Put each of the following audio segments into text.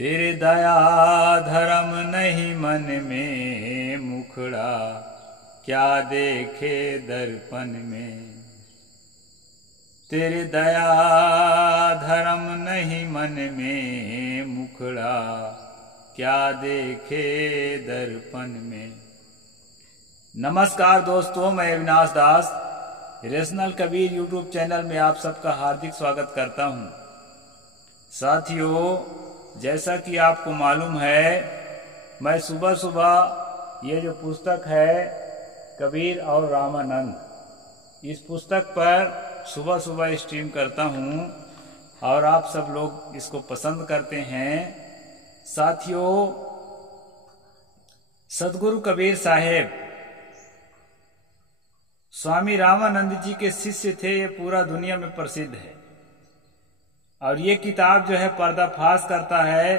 तेरे दया धर्म नहीं मन में, मुखड़ा क्या देखे दर्पण में। तेरे दया धर्म नहीं मन में, मुखड़ा क्या देखे दर्पण में। नमस्कार दोस्तों, मैं अविनाश दास रेशनल कबीर यूट्यूब चैनल में आप सबका हार्दिक स्वागत करता हूं। साथियों, जैसा कि आपको मालूम है, मैं सुबह सुबह ये जो पुस्तक है कबीर और रामानंद, इस पुस्तक पर सुबह सुबह स्ट्रीम करता हूँ और आप सब लोग इसको पसंद करते हैं। साथियों, सदगुरु कबीर साहेब स्वामी रामानंद जी के शिष्य थे। ये पूरा दुनिया में प्रसिद्ध है और ये किताब जो है पर्दाफाश करता है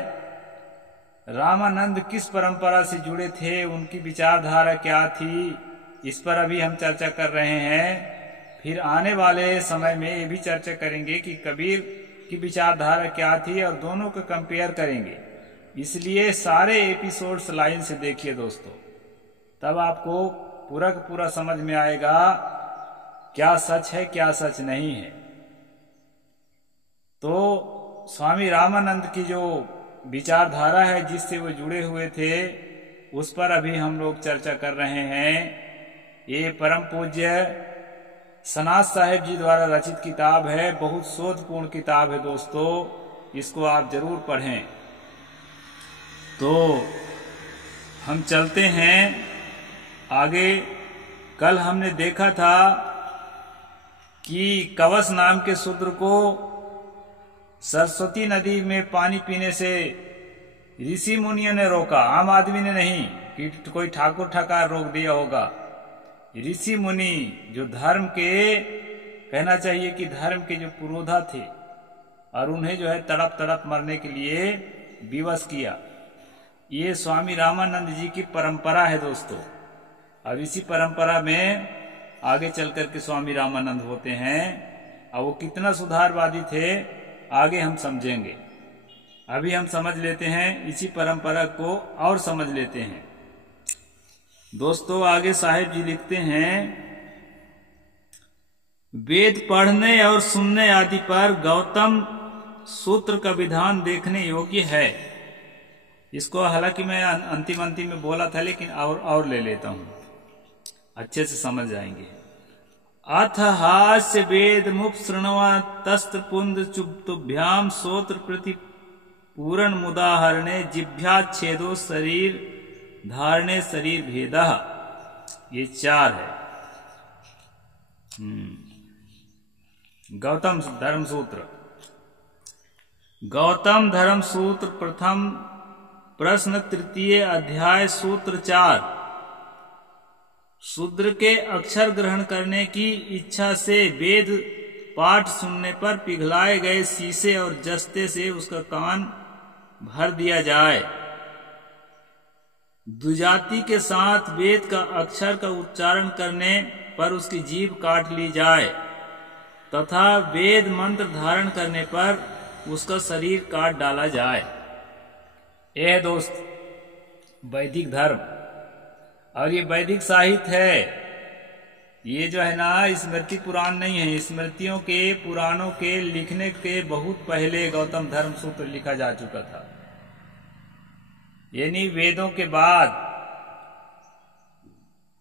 रामानंद किस परंपरा से जुड़े थे, उनकी विचारधारा क्या थी, इस पर अभी हम चर्चा कर रहे हैं। फिर आने वाले समय में ये भी चर्चा करेंगे कि कबीर की विचारधारा क्या थी और दोनों को कंपेयर करेंगे। इसलिए सारे एपिसोड्स लाइन से देखिए दोस्तों, तब आपको पूरा का पूरा समझ में आएगा क्या सच है क्या सच नहीं है। तो स्वामी रामानंद की जो विचारधारा है जिससे वो जुड़े हुए थे, उस पर अभी हम लोग चर्चा कर रहे हैं। ये परम पूज्य सनात साहेब जी द्वारा रचित किताब है, बहुत शोधपूर्ण किताब है दोस्तों, इसको आप जरूर पढ़ें। तो हम चलते हैं आगे। कल हमने देखा था कि कवच नाम के शूद्र को सरस्वती नदी में पानी पीने से ऋषि मुनियों ने रोका, आम आदमी ने नहीं कि कोई ठाकुर ठकार रोक दिया होगा। ऋषि मुनि जो धर्म के, कहना चाहिए कि धर्म के जो पुरोधा थे, और उन्हें जो है तड़प तड़प मरने के लिए विवश किया। ये स्वामी रामानंद जी की परंपरा है दोस्तों। अब इसी परंपरा में आगे चल करके स्वामी रामानंद होते हैं, और वो कितना सुधारवादी थे आगे हम समझेंगे। अभी हम समझ लेते हैं इसी परंपरा को और समझ लेते हैं दोस्तों। आगे साहिब जी लिखते हैं, वेद पढ़ने और सुनने आदि पर गौतम सूत्र का विधान देखने योग्य है। इसको हालांकि मैं अंतिम में बोला था, लेकिन और ले लेता हूं, अच्छे से समझ जाएंगे। अथ हास्य वेद मुप श्रृणवा तस्त्र पुंद चुप्तुभ्याम सोत्र प्रति पूर्ण मुदाहरणे जिभ्याच्छेदो शरीर धारणे शरीर भेदा। ये 4 है। गौतम धर्म सूत्र। गौतम धर्म सूत्र प्रथम प्रश्न तृतीय अध्याय सूत्र 4। शूद्र के अक्षर ग्रहण करने की इच्छा से वेद पाठ सुनने पर पिघलाए गए शीशे और जस्ते से उसका कान भर दिया जाए। दुजाति के साथ वेद का अक्षर का उच्चारण करने पर उसकी जीभ काट ली जाए, तथा वेद मंत्र धारण करने पर उसका शरीर काट डाला जाए। यह दोस्त वैदिक धर्म, और ये वैदिक साहित्य है। ये जो है ना, स्मृति पुराण नहीं है। स्मृतियों के पुराणों के लिखने के बहुत पहले गौतम धर्म सूत्र लिखा जा चुका था। यानी वेदों के बाद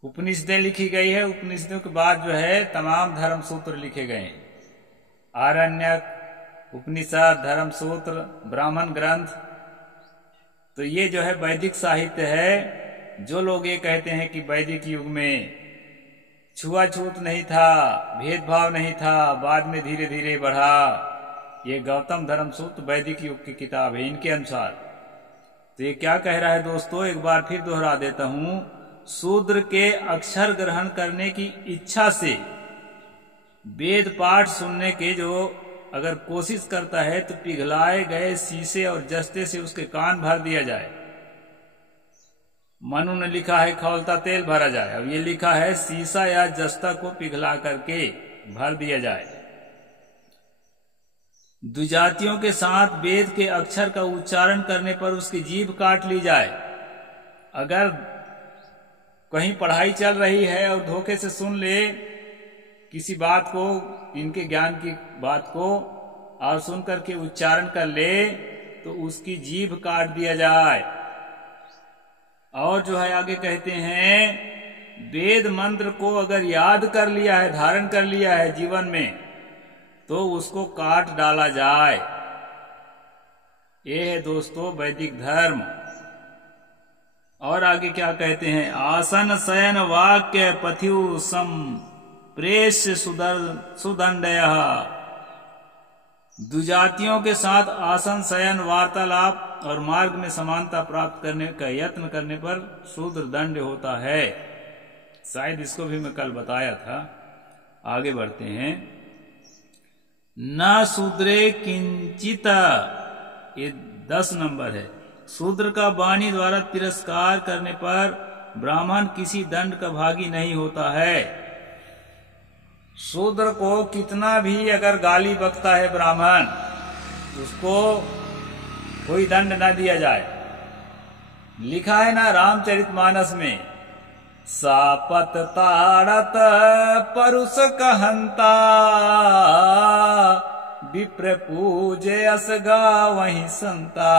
उपनिषदें लिखी गई है, उपनिषदों के बाद जो है तमाम धर्म सूत्र लिखे गए हैं। आरण्यक, उपनिषद, धर्म सूत्र, ब्राह्मण ग्रंथ। तो ये जो है वैदिक साहित्य है। जो लोग ये कहते हैं कि वैदिक युग में छुआछूत नहीं था, भेदभाव नहीं था, बाद में धीरे धीरे बढ़ा, ये गौतम धर्म सूत्र वैदिक युग की किताब है इनके अनुसार। तो ये क्या कह रहा है दोस्तों, एक बार फिर दोहरा देता हूं। शूद्र के अक्षर ग्रहण करने की इच्छा से वेद पाठ सुनने के जो अगर कोशिश करता है, तो पिघलाए गए शीशे और जस्ते से उसके कान भर दिया जाए। मनु ने लिखा है खौलता तेल भरा जाए, अब ये लिखा है शीशा या जस्ता को पिघला करके भर दिया जाए। द्विजातियों के साथ वेद के अक्षर का उच्चारण करने पर उसकी जीभ काट ली जाए। अगर कहीं पढ़ाई चल रही है और धोखे से सुन ले किसी बात को, इनके ज्ञान की बात को, और सुन करके उच्चारण कर ले तो उसकी जीभ काट दिया जाए। और जो है आगे कहते हैं, वेद मंत्र को अगर याद कर लिया है, धारण कर लिया है जीवन में, तो उसको काट डाला जाए। ये है दोस्तों वैदिक धर्म। और आगे क्या कहते हैं, आसन शयन वाक्य पथ्यु सम प्रेष सुदंडय। द्विजातियों के साथ आसन शयन वार्तालाप और मार्ग में समानता प्राप्त करने का यत्न करने पर शूद्र दंड होता है। शायद इसको भी मैं कल बताया था। आगे बढ़ते हैं। न शूद्रे किंचित, ये 10 नंबर है। शूद्र का वाणी द्वारा तिरस्कार करने पर ब्राह्मण किसी दंड का भागी नहीं होता है। शूद्र को कितना भी अगर गाली बकता है ब्राह्मण, उसको कोई दंड न दिया जाए। लिखा है ना रामचरितमानस में, सापत ताड़त परुष कहंता विप्र पूजे असगा वही संता।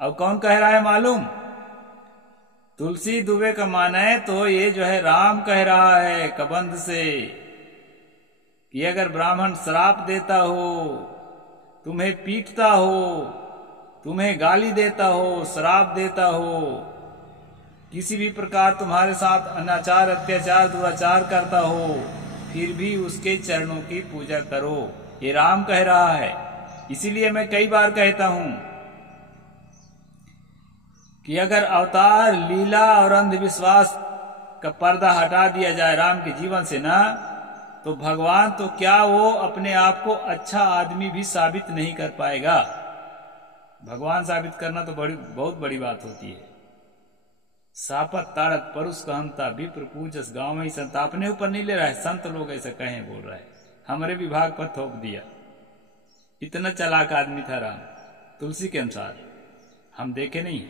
अब कौन कह रहा है मालूम? तुलसी दुबे का माने तो ये जो है राम कह रहा है कबंध से कि अगर ब्राह्मण श्राप देता हो, तुम्हें पीटता हो, तुम्हें गाली देता हो, श्राप देता हो, किसी भी प्रकार तुम्हारे साथ अनाचार अत्याचार दुराचार करता हो, फिर भी उसके चरणों की पूजा करो। ये राम कह रहा है। इसीलिए मैं कई बार कहता हूं कि अगर अवतार लीला और अंधविश्वास का पर्दा हटा दिया जाए राम के जीवन से ना, तो भगवान तो क्या, वो अपने आप को अच्छा आदमी भी साबित नहीं कर पाएगा। भगवान साबित करना तो बहुत बड़ी बात होती है। सापत ताड़त परुष कहंता विप्र पूजस गांव में ही संत। अपने ऊपर नहीं ले रहा है, संत लोग ऐसा कहें बोल रहा है। हमारे विभाग पर थोप दिया। इतना चालाक आदमी था राम, तुलसी के अनुसार हम देखे नहीं।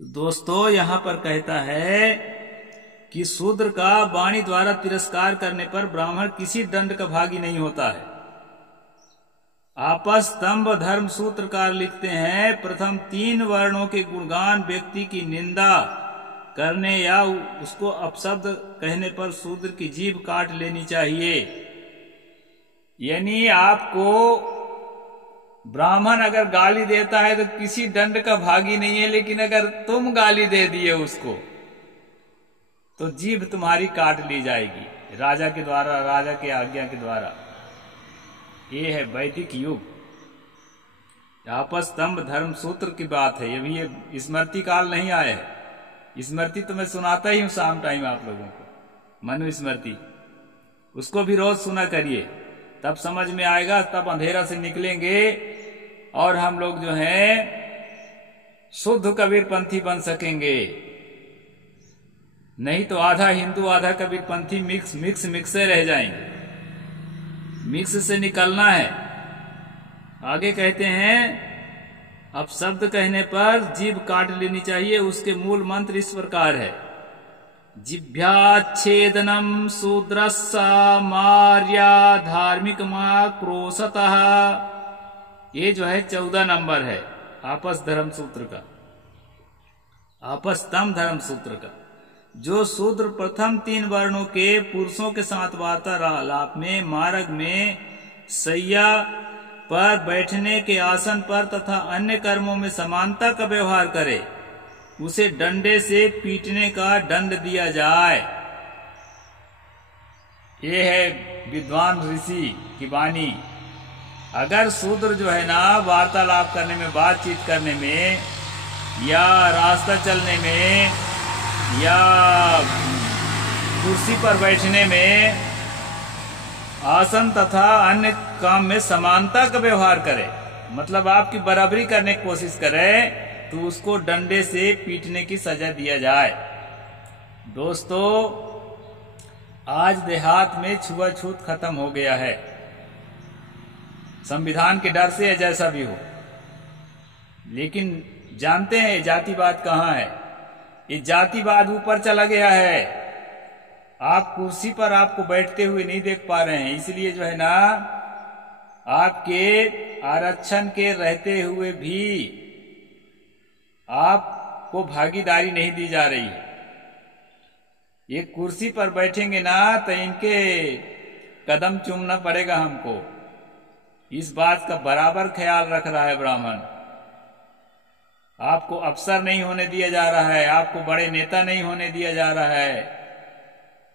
दोस्तों यहां पर कहता है कि शूद्र का वाणी द्वारा तिरस्कार करने पर ब्राह्मण किसी दंड का भागी नहीं होता है। आपस्तंभ धर्म सूत्रकार लिखते हैं, प्रथम 3 वर्णों के गुणगान व्यक्ति की निंदा करने या उसको अपशब्द कहने पर शूद्र की जीभ काट लेनी चाहिए। यानी आपको ब्राह्मण अगर गाली देता है तो किसी दंड का भागी नहीं है, लेकिन अगर तुम गाली दे दिए उसको तो जीभ तुम्हारी काट ली जाएगी राजा के द्वारा, राजा के आज्ञा के द्वारा। ये है वैदिक युग। आपस्तंभ धर्म सूत्र की बात है। ये भी स्मृति काल नहीं आया है। स्मृति तो मैं सुनाता ही हूं शाम टाइम आप लोगों को, मनु स्मृति, उसको भी रोज सुना करिए, तब समझ में आएगा। तब अंधेरा से निकलेंगे और हम लोग जो हैं शुद्ध कबीरपंथी बन सकेंगे। नहीं तो आधा हिंदू आधा कबीरपंथी मिक्स से रह जाएंगे। मिक्स से निकलना है। आगे कहते हैं, अब शब्द कहने पर जीभ काट लेनी चाहिए। उसके मूल मंत्र इस प्रकार है, जिभ्याच्छेदनम शूद्रस्सा मार्या धार्मिक क्रोशतः। ये जो है 14 नंबर है आपस धर्म सूत्र का, आपस्तंभ धर्म सूत्र का। जो शूद्र प्रथम 3 वर्णों के पुरुषों के साथ वार्तालाप में, मार्ग में, शैया पर, बैठने के आसन पर तथा अन्य कर्मों में समानता का व्यवहार करे, उसे डंडे से पीटने का दंड दिया जाए। ये है विद्वान ऋषि की वाणी। अगर शूद्र जो है ना वार्तालाप करने में, बातचीत करने में, या रास्ता चलने में, या कुर्सी पर बैठने में, आसन तथा अन्य काम में समानता का व्यवहार करे, मतलब आपकी बराबरी करने की कोशिश करे, तो उसको डंडे से पीटने की सजा दिया जाए। दोस्तों आज देहात में छुआछूत खत्म हो गया है। संविधान के डर से या जैसा भी हो, लेकिन जानते हैं जातिवाद कहाँ है? ये जातिवाद ऊपर चला गया है। आप कुर्सी पर आपको बैठते हुए नहीं देख पा रहे हैं, इसलिए जो है ना, आपके आरक्षण के रहते हुए भी आपको भागीदारी नहीं दी जा रही है। ये कुर्सी पर बैठेंगे ना तो इनके कदम चूमना पड़ेगा हमको। इस बात का बराबर ख्याल रख रहा है ब्राह्मण। आपको अफसर नहीं होने दिया जा रहा है, आपको बड़े नेता नहीं होने दिया जा रहा है,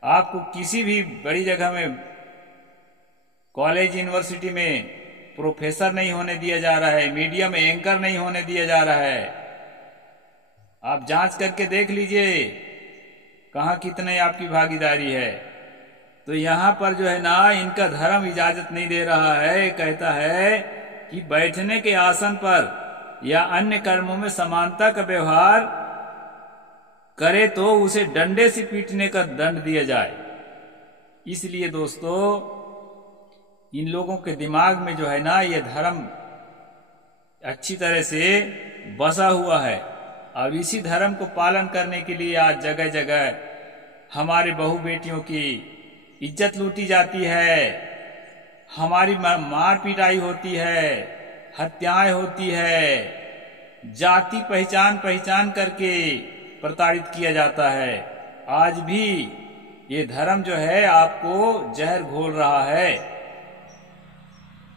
आपको किसी भी बड़ी जगह में, कॉलेज यूनिवर्सिटी में प्रोफेसर नहीं होने दिया जा रहा है, मीडिया में एंकर नहीं होने दिया जा रहा है। आप जांच करके देख लीजिए कहाँ कितने आपकी भागीदारी है। तो यहाँ पर जो है ना, इनका धर्म इजाजत नहीं दे रहा है। कहता है कि बैठने के आसन पर या अन्य कर्मों में समानता का व्यवहार करे तो उसे डंडे से पीटने का दंड दिया जाए। इसलिए दोस्तों, इन लोगों के दिमाग में जो है ना, ये धर्म अच्छी तरह से बसा हुआ है। और इसी धर्म को पालन करने के लिए आज जगह जगह हमारे बहू बेटियों की इज्जत लूटी जाती है, हमारी मार पिटाई होती है, हत्याएं होती है, जाति पहचान करके प्रताड़ित किया जाता है। आज भी ये धर्म जो है आपको जहर घोल रहा है,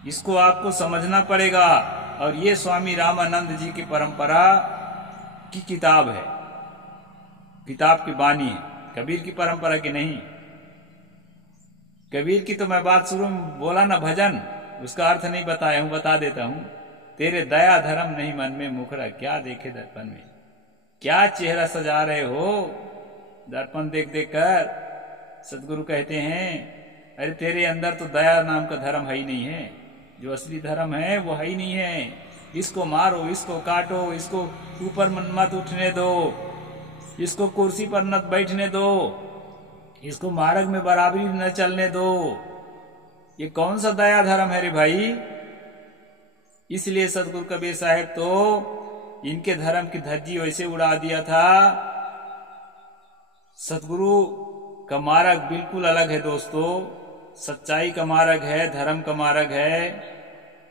इसको आपको समझना पड़ेगा। और ये स्वामी रामानंद जी की परंपरा की किताब है, किताब की बानी है, कबीर की परंपरा की नहीं। कबीर की तो मैं बात शुरू में बोला ना, भजन, उसका अर्थ नहीं बताया हूं, बता देता हूं। तेरे दया धर्म नहीं मन में मुखरा, क्या देखे दर्पण में, क्या चेहरा सजा रहे हो दर्पण देख देख कर। सदगुरु कहते हैं, अरे तेरे अंदर तो दया नाम का धर्म है ही नहीं है, जो असली धर्म है वो है ही नहीं है। इसको मारो, इसको काटो, इसको ऊपर मत उठने दो, इसको कुर्सी पर न बैठने दो, इसको मार्ग में बराबरी न चलने दो। ये कौन सा दया धर्म है रे भाई? इसलिए सदगुरु कबीर साहब तो इनके धर्म की धज्जी वैसे उड़ा दिया था। सदगुरु का मार्ग बिल्कुल अलग है दोस्तों, सच्चाई का मार्ग है, धर्म का मार्ग है।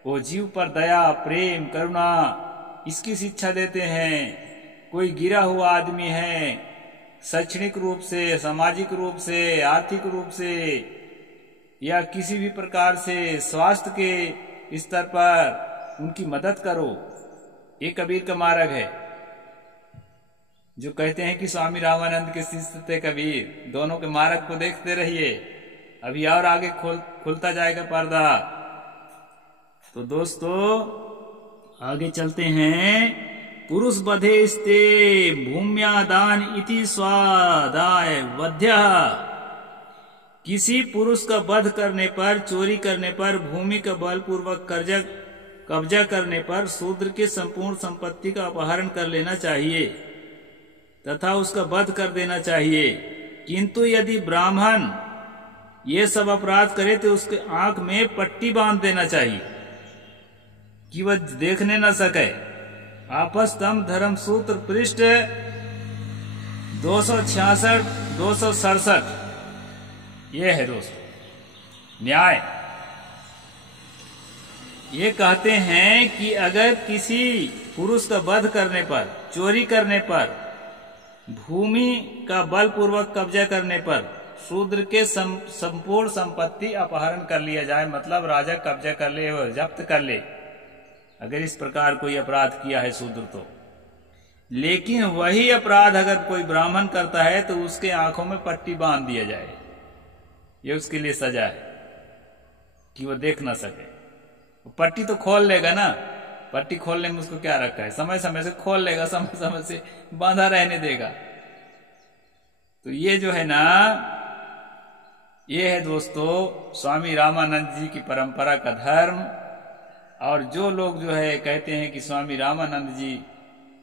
वो जीव पर दया, प्रेम, करुणा, इसकी शिक्षा देते हैं। कोई गिरा हुआ आदमी है, शैक्षणिक रूप से, सामाजिक रूप से, आर्थिक रूप से या किसी भी प्रकार से स्वास्थ्य के स्तर पर उनकी मदद करो, ये कबीर का मार्ग है। जो कहते हैं कि स्वामी रामानंद के शिष्य थे कबीर, दोनों के मार्ग को देखते रहिए, अभी और आगे खुलता जाएगा पर्दा। तो दोस्तों आगे चलते हैं। पुरुष बधेस्ते भूम्यादान इति स्वादाय वध्य। किसी पुरुष का वध करने पर, चोरी करने पर, भूमि का बलपूर्वक कब्जा करने पर शूद्र के संपूर्ण संपत्ति का अपहरण कर लेना चाहिए तथा उसका वध कर देना चाहिए। किंतु यदि ब्राह्मण ये सब अपराध करे तो उसके आंख में पट्टी बांध देना चाहिए कि वह देखने न सके। आपस्तम धर्म सूत्र पृष्ठ 266 267। ये है दोस्तों न्याय। ये कहते हैं कि अगर किसी पुरुष का वध करने पर, चोरी करने पर, भूमि का बलपूर्वक कब्जा करने पर शूद्र के संपूर्ण संपत्ति अपहरण कर लिया जाए, मतलब राजा कब्जा कर ले और जब्त कर ले, अगर इस प्रकार कोई अपराध किया है शूद्र तो। लेकिन वही अपराध अगर कोई ब्राह्मण करता है तो उसके आंखों में पट्टी बांध दिया जाए, ये उसके लिए सजा है कि वो देख ना सके। पट्टी तो खोल लेगा ना, पट्टी खोलने में उसको क्या रखा है, समय समय से खोल लेगा, समय समय से बांधा रहने देगा। तो ये जो है ना, ये है दोस्तों स्वामी रामानंद जी की परंपरा का धर्म। और जो लोग जो है कहते हैं कि स्वामी रामानंद जी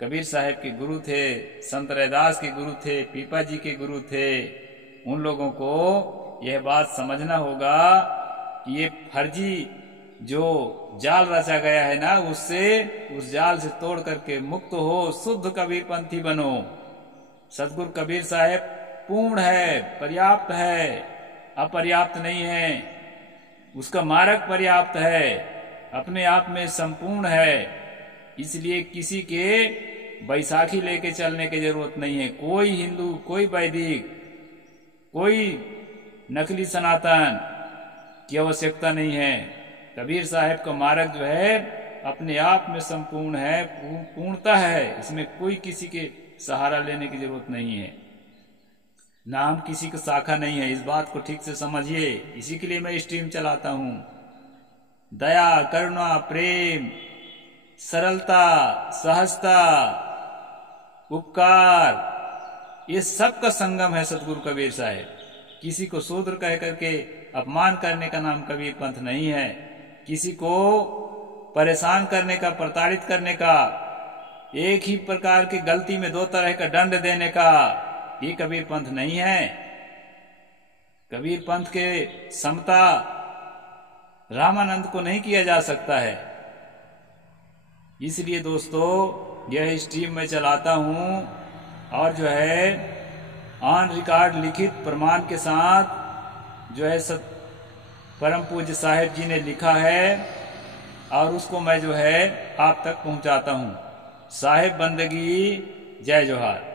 कबीर साहब के गुरु थे, संत रैदास के गुरु थे, पीपा जी के गुरु थे, उन लोगों को यह बात समझना होगा कि ये फर्जी जो जाल रचा गया है ना, उससे उस जाल से तोड़ करके मुक्त हो, शुद्ध कबीर पंथी बनो। सतगुरु कबीर साहब पूर्ण है, पर्याप्त है, अपर्याप्त नहीं है। उसका मार्ग पर्याप्त है, अपने आप में संपूर्ण है। इसलिए किसी के बैसाखी लेके चलने की जरूरत नहीं है। कोई हिंदू, कोई वैदिक, कोई नकली सनातन की आवश्यकता नहीं है। कबीर साहब का मार्ग जो है अपने आप में संपूर्ण है, पूर्णता है। इसमें कोई किसी के सहारा लेने की जरूरत नहीं है, ना हम किसी का शाखा नहीं है। इस बात को ठीक से समझिए। इसी के लिए मैं स्ट्रीम चलाता हूँ। दया, करुणा, प्रेम, सरलता, सहजता, उपकार, ये सब का संगम है सतगुरु कबीर साहब। किसी को शूद्र कह करके अपमान करने का नाम कबीर पंथ नहीं है। किसी को परेशान करने का, प्रताड़ित करने का, एक ही प्रकार की गलती में दो तरह का दंड देने का, ये कबीर पंथ नहीं है। कबीर पंथ के समता रामानंद को नहीं किया जा सकता है। इसलिए दोस्तों यह स्ट्रीम में चलाता हूं और जो है ऑन रिकॉर्ड लिखित प्रमाण के साथ जो है परम पूज्य साहिब जी ने लिखा है और उसको मैं जो है आप तक पहुंचाता हूं। साहिब बंदगी, जय जोहार।